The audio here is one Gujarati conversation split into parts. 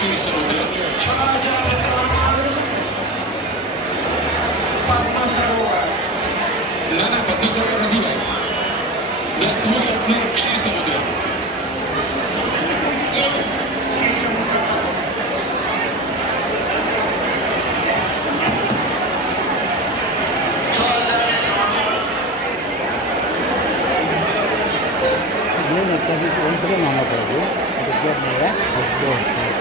क्षीर समुद्र ना पद्मसरोवर नहीं भाई, दसवं स्वप्न क्षीर समुद्र. Tabii ki kontrol almak oldu. Görmeye mutlu olursunuz.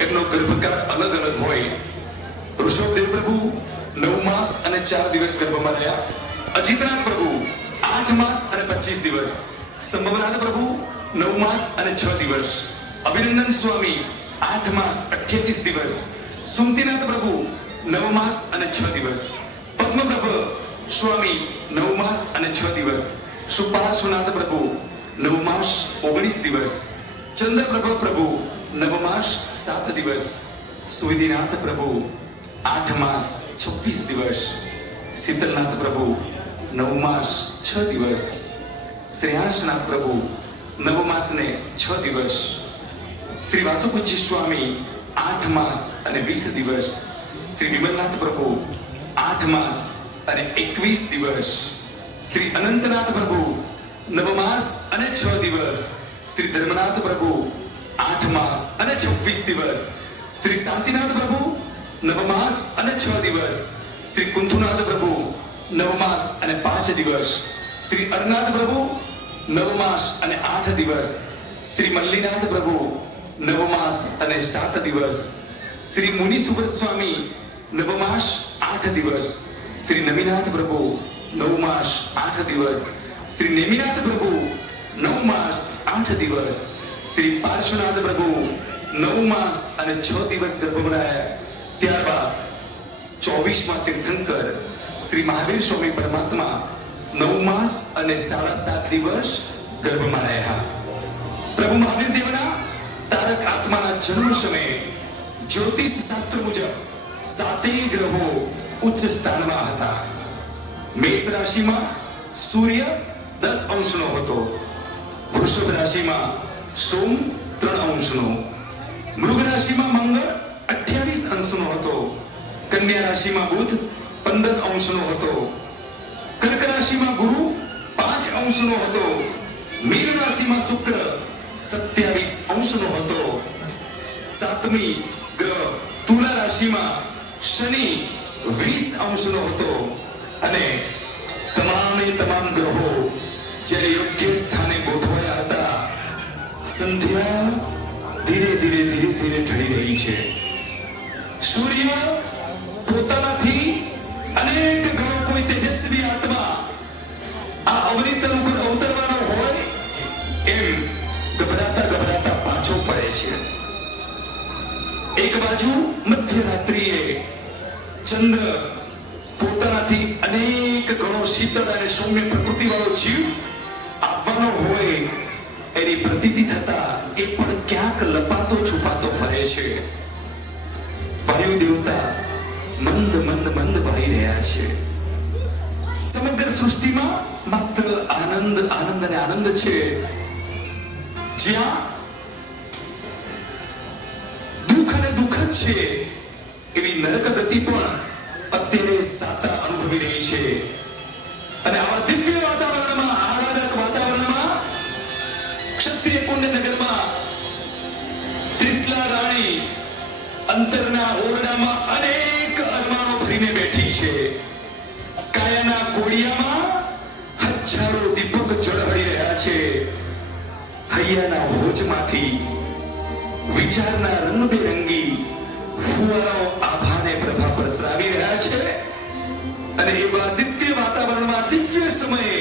એમનો ગર્ભકાળ અલગ અલગ હોય. ઋષભદેવ પ્રભુ 9 માસ અને 4 દિવસ ગર્ભમાં રહ્યા. અજીતનાથ પ્રભુ 8 માસ અને 25 દિવસ. સંભવનાથ પ્રભુ 9 માસ અને 6 દિવસ. અભિનંદન સ્વામી 8 માસ 28 દિવસ. સુમતીનાથ પ્રભુ 9 માસ અને 6 દિવસ. પદ્મપ્રભ સ્વામી 9 માસ અને 6 દિવસ. સુપાર્શ્વનાથ પ્રભુ 9 માસ 19 દિવસ. ચંદ્રપ્રભ પ્રભુ 9 માસ 7 દિવસ. સુવિધિનાથ પ્રભુ 8 માસ 26 દિવસ. શીતલનાથ પ્રભુ 9 માસ 6 દિવસ. શ્રેયાંશનાથ પ્રભુ 9 માસ ને 6 દિવસ. શ્રી વાસુપુજી સ્વામી 8 માસ અને 20 દિવસ. શ્રી વિમલનાથ પ્રભુ 8 માસ અને 21 દિવસ. શ્રી અનંતનાથ પ્રભુ 9 માસ અને 6 દિવસ. શ્રી ધર્મનાથ પ્રભુ 8 માસ અને 26 દિવસ. શ્રી શાંતિનાથ પ્રભુ 9 માસ અને 6 દિવસ. શ્રી કુંથુનાથ પ્રભુ 9 માસ અને 5 દિવસ. શ્રી અરનાથ પ્રભુ 9 માસ અને 8 દિવસ. શ્રી મલ્લીનાથ પ્રભુ 9 માસ અને 7 દિવસ. શ્રી મુનિસુવર સ્વામી 9 માસ 8 દિવસ. શ્રી નમીનાથ પ્રભુ 9 માસ 8 દિવસ. શ્રી નેમિનાથ પ્રભુ 9 માસ 8 દિવસ. શ્રી પાર્શ્વનાથ પ્રભુ 9 માસ અને 6 દિવસ ગર્ભમાં રહ્યા. ત્યારબાદ 24માં તીર્થંકર શ્રી મહાવીર સ્વામી પરમાત્મા 9 માસ અને 7.5 દિવસ ગર્ભમાં રહ્યા. પ્રભુ મહાવીર દેવના તારક આત્માના જન્મ સમયે જ્યોતિષ શાસ્ત્ર મુજબ 7 ગ્રહો ઉચ્ચ સ્થાનમાં હતા. મેષ રાશિમાં સૂર્ય 10 અંશનો હતો. વૃષભ રાશિમાં સોમ 3 અંશનો. મૃગ રાશિમાં મંગળ 28 અંશનો હતો. કન્યા રાશિમાં બુધ 15 અંશનો હતો. કર્ક રાશિમાં ગુરુ 5 અંશનો હતો. મીન રાશિમાં શુક્ર 27 અંશનો હતો. સાતમી ગ્રહ તુલા રાશિમાં શનિ 20 અંશનો હતો. અને તમામ ગ્રહો જ્યારે યોગ્ય સ્થાને ગોઠવાયા હતા. સંધ્યા ધીરે ધીરે ઢળી રહી છે. સૂર્ય પોતાનાથી અનેક ગણો કોઈ તેજસ્વી આત્મા આ અવનીતન ઉપર અવતરવાનો હોય એમ ગભરાતા પાછો પડે છે. એક બાજુ મધ્યરાત્રિએ ચંદ્ર પોતાનાથી અનેક ગણો શીતળ અને સૌમ્ય પ્રકૃતિ વાળો જીવ આપવાનો હોય એની પ્રતીતિ થતા એ પણ ક્યાંક લપાતો છુપાતો ફરે છે. વાયુ દેવતા મંદ વહી રહ્યા છે. સમગ્ર સૃષ્ટિમાં માત્ર આનંદ અને આનંદ છે. જ્યાં દુઃખ અને દુઃખ જ છે એવી નરક ગતિ પણ અત્યારે સાતા અનુભવી રહી છે. અને આવા દિવ્ય વાતાવરણમાં, આહલાદક વાતાવરણમાં ક્ષત્રિય કુંડ નગરમાં ત્રિશલા રાણી અંતરના ઓરડામાં અનેક અરમાનો ભરીને બેઠી છે. કાયાના કોડિયામાં હજારો દીપક ઝળહળી રહ્યા છે. હૈયાના હોજમાંથી વિચારના રંગબેરંગી ફુવારાઓ આભાને પ્રભા પ્રસરાવી રહ્યા છે. અને એવા દિવ્ય વાતાવરણમાં દિવ્ય સમયે